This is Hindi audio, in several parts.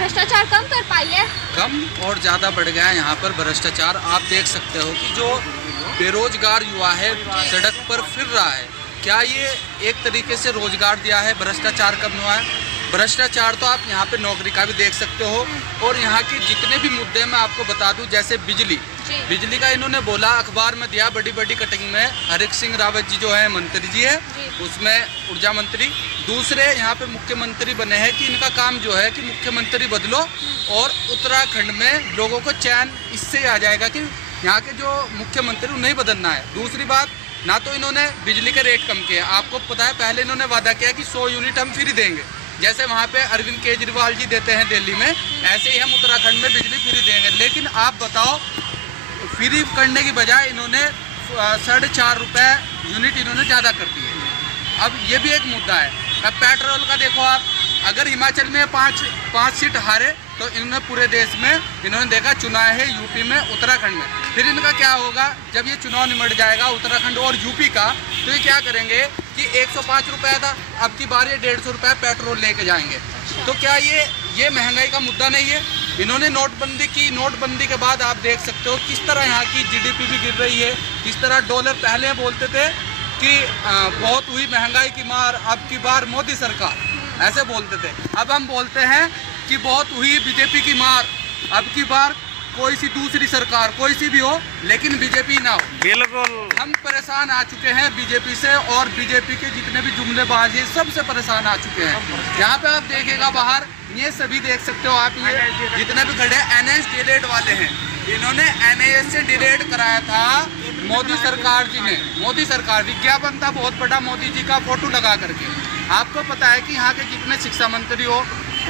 भ्रष्टाचार कम कर पाई है? कम और ज़्यादा बढ़ गया है यहाँ पर भ्रष्टाचार। आप देख सकते हो कि जो बेरोजगार युवा है सड़क पर फिर रहा है, क्या ये एक तरीके से रोजगार दिया है? भ्रष्टाचार कम हुआ है? भ्रष्टाचार तो आप यहाँ पे नौकरी का भी देख सकते हो। और यहाँ के जितने भी मुद्दे मैं आपको बता दूं, जैसे बिजली का इन्होंने बोला, अखबार में दिया बड़ी बड़ी कटिंग में, हरीश सिंह रावत जी जो है मंत्री जी है, उसमें ऊर्जा मंत्री। दूसरे यहाँ पे मुख्यमंत्री बने हैं कि इनका काम जो है कि मुख्यमंत्री बदलो और उत्तराखंड में लोगों को चैन इससे आ जाएगा कि यहाँ के जो मुख्यमंत्री उन्हें बदलना है। दूसरी बात, ना तो इन्होंने बिजली के रेट कम किए। आपको पता है पहले इन्होंने वादा किया कि 100 यूनिट हम फ्री देंगे, जैसे वहाँ पे अरविंद केजरीवाल जी देते हैं दिल्ली में, ऐसे ही हम उत्तराखंड में बिजली फ्री देंगे। लेकिन आप बताओ, फ्री करने की बजाय इन्होंने 4.5 रुपये यूनिट इन्होंने ज़्यादा कर दिए। अब ये भी एक मुद्दा है। अब पेट्रोल का देखो आप, अगर हिमाचल में पाँच सीट हारे तो इन्होंने पूरे देश में इन्होंने देखा चुना है यूपी में, उत्तराखंड में। फिर इनका क्या होगा जब ये चुनाव निमट जाएगा उत्तराखंड और यूपी का, तो ये क्या करेंगे कि 105 रुपये था, अब की बार ये 150 रुपये पेट्रोल लेके जाएंगे। तो क्या ये महंगाई का मुद्दा नहीं है? इन्होंने नोटबंदी की, नोटबंदी के बाद आप देख सकते हो किस तरह यहाँ की जीडीपी भी गिर रही है, किस तरह डॉलर, पहले बोलते थे कि बहुत हुई महंगाई की मार, अब की बार मोदी सरकार, ऐसे बोलते थे। अब हम बोलते हैं कि बहुत हुई बीजेपी की मार, अब की बार कोई सी दूसरी सरकार, कोई सी भी हो, लेकिन बीजेपी ना हो। बिल्कुल हम परेशान आ चुके हैं बीजेपी से, और बीजेपी के जितने भी जुमलेबाज हैं सबसे परेशान आ चुके हैं। यहाँ पे आप देखिएगा बाहर, ये सभी देख सकते हो आप, ये जितने भी खड़े एनएच डिलेट वाले हैं, इन्होंने एनएच से डिलेट कराया था मोदी सरकार जी ने। मोदी सरकार, विज्ञापन था बहुत बड़ा मोदी जी का फोटो लगा करके। आपको पता है कि यहाँ के जितने शिक्षा मंत्री हो,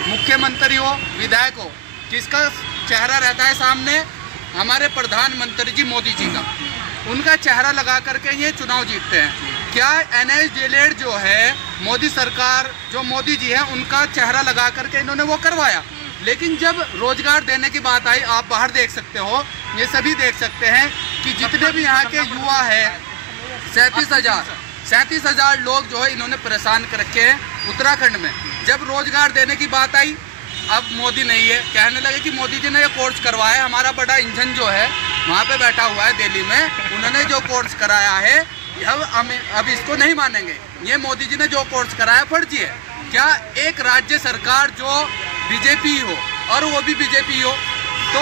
मुख्यमंत्री हो, विधायक हो, किसका चेहरा रहता है सामने? हमारे प्रधानमंत्री जी मोदी जी का। उनका चेहरा लगा करके ये चुनाव जीतते हैं। क्या एनएच डिलेट जो है मोदी सरकार, जो मोदी जी है, उनका चेहरा लगा करके इन्होंने वो करवाया? लेकिन जब रोजगार देने की बात आई, आप बाहर देख सकते हो, ये सभी देख सकते हैं कि जितने भी यहाँ के युवा है, 37,000 लोग जो है इन्होंने परेशान कर रखे हैं उत्तराखंड में। जब रोजगार देने की बात आई, अब मोदी नहीं है, कहने लगे कि मोदी जी ने ये कोर्स करवाया, हमारा बड़ा इंजन जो है वहाँ पे बैठा हुआ है दिल्ली में, उन्होंने जो कोर्स कराया है अब इसको नहीं मानेंगे। ये मोदी जी ने जो कोर्स कराया फर्जी है। क्या एक राज्य सरकार जो बीजेपी हो और वो भी बीजेपी हो, तो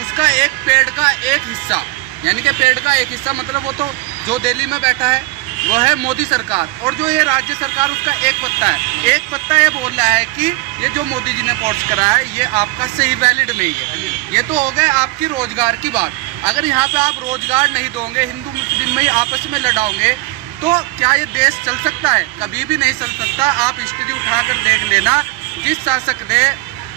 उसका एक पेड़ का एक हिस्सा, यानी कि पेड़ का एक हिस्सा मतलब वो तो जो दिल्ली में बैठा है वो है मोदी सरकार, और जो ये राज्य सरकार उसका एक पत्ता है। एक पत्ता ये बोल रहा है कि ये जो मोदी जी ने कोर्स कराया है ये आपका सही वैलिड नहीं है। ये तो हो गए आपकी रोजगार की बात। अगर यहाँ पे आप रोजगार नहीं दोगे, हिंदू मुस्लिम में ही आपस में लड़ाओगे, तो क्या ये देश चल सकता है? कभी भी नहीं चल सकता। आप हिस्ट्री उठाकर देख लेना, जिस शासक ने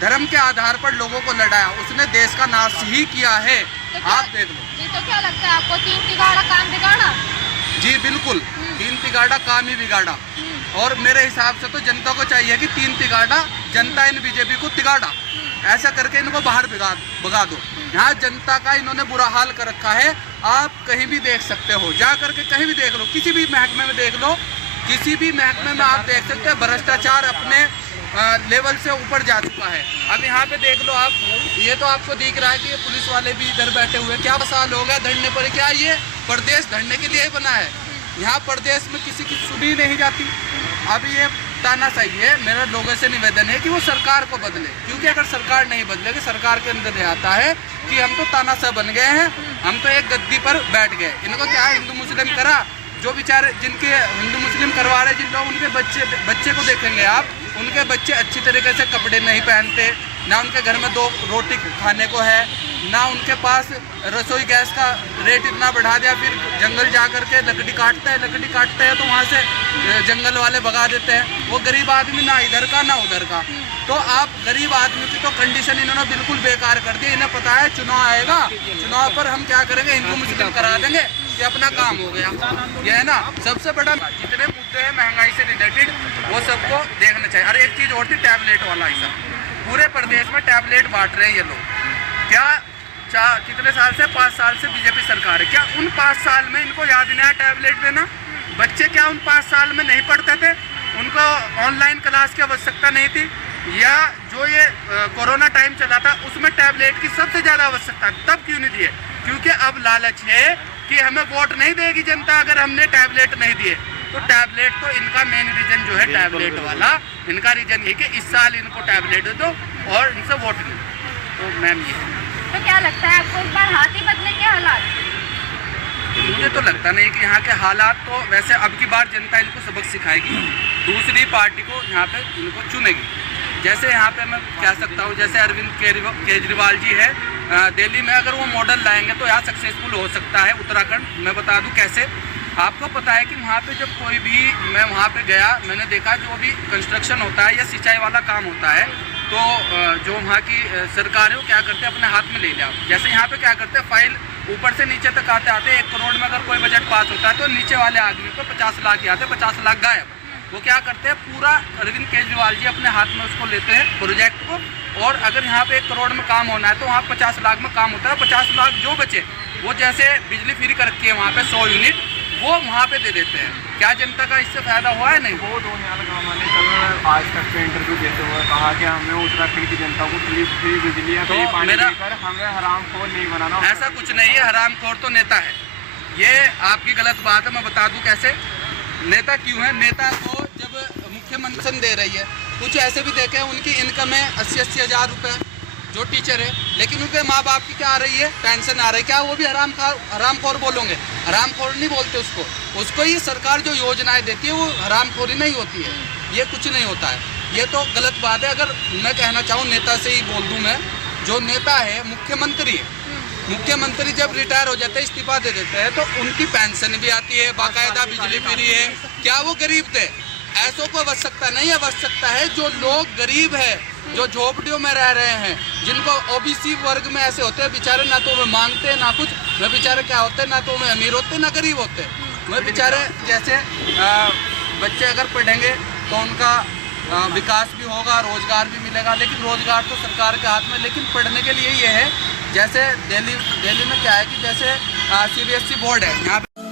धर्म के आधार पर लोगों को लड़ाया उसने देश का नाश ही किया है। तो आप देख लो जी। तो क्या लगता है आपको, 3 तिगाड़ा काम बिगाड़ा? जी बिल्कुल, 3 तिगाड़ा काम ही बिगाड़ा। और मेरे हिसाब से तो जनता को चाहिए कि 3 तिगाड़ा, जनता इन बीजेपी को तिगाड़ा, ऐसा करके इनको बाहर भगा दो। यहाँ जनता का इन्होंने बुरा हाल कर रखा है। आप कहीं भी देख सकते हो, जा करके कहीं भी देख लो, किसी भी महकमे में देख लो, किसी भी महकमे में आप देख सकते हैं भ्रष्टाचार अपने लेवल से ऊपर जा चुका है। अब यहाँ पे देख लो आप, ये तो आपको दिख रहा है कि ये पुलिस वाले भी इधर बैठे हुए, क्या साल हो गया धरने पर? क्या ये प्रदेश धरने के लिए ही बना है? यहाँ प्रदेश में किसी की सुनी नहीं जाती। अब ये तानाशाही है। मेरा लोगों से निवेदन है कि वो सरकार को बदले, क्योंकि अगर सरकार नहीं बदलेगी, सरकार के अंदर ये आता है कि हम तो तानाशाह बन गए हैं, हम तो एक गद्दी पर बैठ गए। इनको क्या है, हिंदू मुस्लिम करा, जो बेचारे जिनके हिंदू मुस्लिम करवा रहे जिन लोग, उनके बच्चे को देखेंगे आप, उनके बच्चे अच्छी तरीके से कपड़े नहीं पहनते, ना उनके घर में 2 रोटी खाने को है, ना उनके पास रसोई गैस का रेट इतना बढ़ा दिया, फिर जंगल जा कर के लकड़ी काटते हैं तो वहाँ से जंगल वाले भगा देते हैं। वो गरीब आदमी ना इधर का ना उधर का। तो आप गरीब आदमी की तो कंडीशन इन्होंने बिल्कुल बेकार कर दी। इन्हें पता है चुनाव आएगा, चुनाव पर हम क्या करेंगे, हिंदू मुस्लिम करा देंगे, ये अपना काम हो गया। ये है ना सबसे बड़ा, जितने मुद्दे हैं महंगाई से रिलेटेड वो सबको देखना चाहिए। और एक चीज़ और थी, टैबलेट वाला हिस्सा, पूरे प्रदेश में टैबलेट बांट रहे हैं ये लोग। क्या कितने साल से, 5 साल से बीजेपी सरकार है, क्या उन 5 साल में इनको याद नहीं आया टैबलेट देना? बच्चे क्या उन 5 साल में नहीं पढ़ते थे? उनको ऑनलाइन क्लास की आवश्यकता नहीं थी? या जो ये कोरोना टाइम चला था उसमें टैबलेट की सबसे ज़्यादा आवश्यकता तब क्यों नहीं दिए? क्योंकि अब लालच है कि हमें वोट नहीं देगी जनता अगर हमने टैबलेट नहीं दिए। तो टैबलेट तो इनका मेन रीजन जो है टैबलेट वाला, इनका रीजन ये कि इस साल इनको टैबलेट दे दो और इनसे वोट लो। तो मैम ये तो क्या लगता है आपको, इस बार हाथ ही बदलेंगे हालात? मुझे तो लगता नहीं कि यहाँ के हालात, तो वैसे अब की बार जनता इनको सबक सिखाएगी, दूसरी पार्टी को यहाँ पे इनको चुनेगी। जैसे यहाँ पे मैं कह सकता हूँ, जैसे अरविंद केजरीवाल जी है दिल्ली में, अगर वो मॉडल लाएंगे तो यहाँ सक्सेसफुल हो सकता है उत्तराखंड। मैं बता दूँ कैसे। आपको पता है कि वहाँ पे जब कोई भी, मैं वहाँ पे गया, मैंने देखा जो भी कंस्ट्रक्शन होता है या सिंचाई वाला काम होता है तो जो वहाँ की सरकार है वो क्या करते हैं, अपने हाथ में ले लिया। जैसे यहाँ पे क्या करते हैं, फाइल ऊपर से नीचे तक आते आते 1 करोड़ में अगर कोई बजट पास होता है तो नीचे वाले आदमी को 50 लाख ही आते, 50 लाख गायब। वो क्या करते हैं, पूरा अरविंद केजरीवाल जी अपने हाथ में उसको लेते हैं प्रोजेक्ट को, और अगर यहाँ पे 1 करोड़ में काम होना है तो वहाँ 50 लाख में काम होता है। 50 लाख जो बचे वो जैसे बिजली फ्री कर रखी है वहाँ पे 100 यूनिट, वो वहाँ पे दे देते हैं। क्या जनता का इससे फायदा हुआ है? नहीं। वो मैंने कल आज तक के इंटरव्यू देते हुए कहा कि हमें उत्तराखंड की जनता को फ्री बिजली या फ्री पानी देकर हमें हरामखोर नहीं बनाना। ऐसा कुछ नहीं है, हरामखोर तो नेता है। ये आपकी गलत बात है। मैं बता दूं कैसे नेता क्यों है। नेता को जब मुख्यमंत्री दे रही है, कुछ ऐसे भी देखे हैं उनकी इनकम है 80-80 हज़ार रुपये, जो टीचर है, लेकिन उनके माँ बाप की क्या आ रही है, पेंशन आ रही है। क्या वो भी हरामखोर बोलोगे? हरामखोर नहीं बोलते उसको ही सरकार जो योजनाएं देती है वो हरामखोरी नहीं होती है। ये कुछ नहीं होता है, ये तो गलत बात है। अगर मैं कहना चाहूँ नेता से ही बोल दूँ मैं, जो नेता है मुख्यमंत्री है, मुख्यमंत्री जब रिटायर हो जाते हैं, इस्तीफा दे देते हैं, तो उनकी पेंशन भी आती है, बाकायदा बिजली फ्री है। क्या वो गरीब थे? ऐसों को आवश्यकता नहीं है। आवश्यकता है जो लोग गरीब है, जो झोपड़ियों में रह रहे हैं, जिनको ओबीसी वर्ग में ऐसे होते हैं बेचारे, ना तो वे मांगते हैं ना कुछ, वे बेचारे क्या होते हैं, ना तो वे अमीर होते ना गरीब होते। वे बेचारे जैसे बच्चे अगर पढ़ेंगे तो उनका विकास भी होगा, रोजगार भी मिलेगा। लेकिन रोजगार तो सरकार के हाथ में, लेकिन पढ़ने के लिए ये है। जैसे दिल्ली में क्या है कि जैसे CBSE बोर्ड है यहाँ पे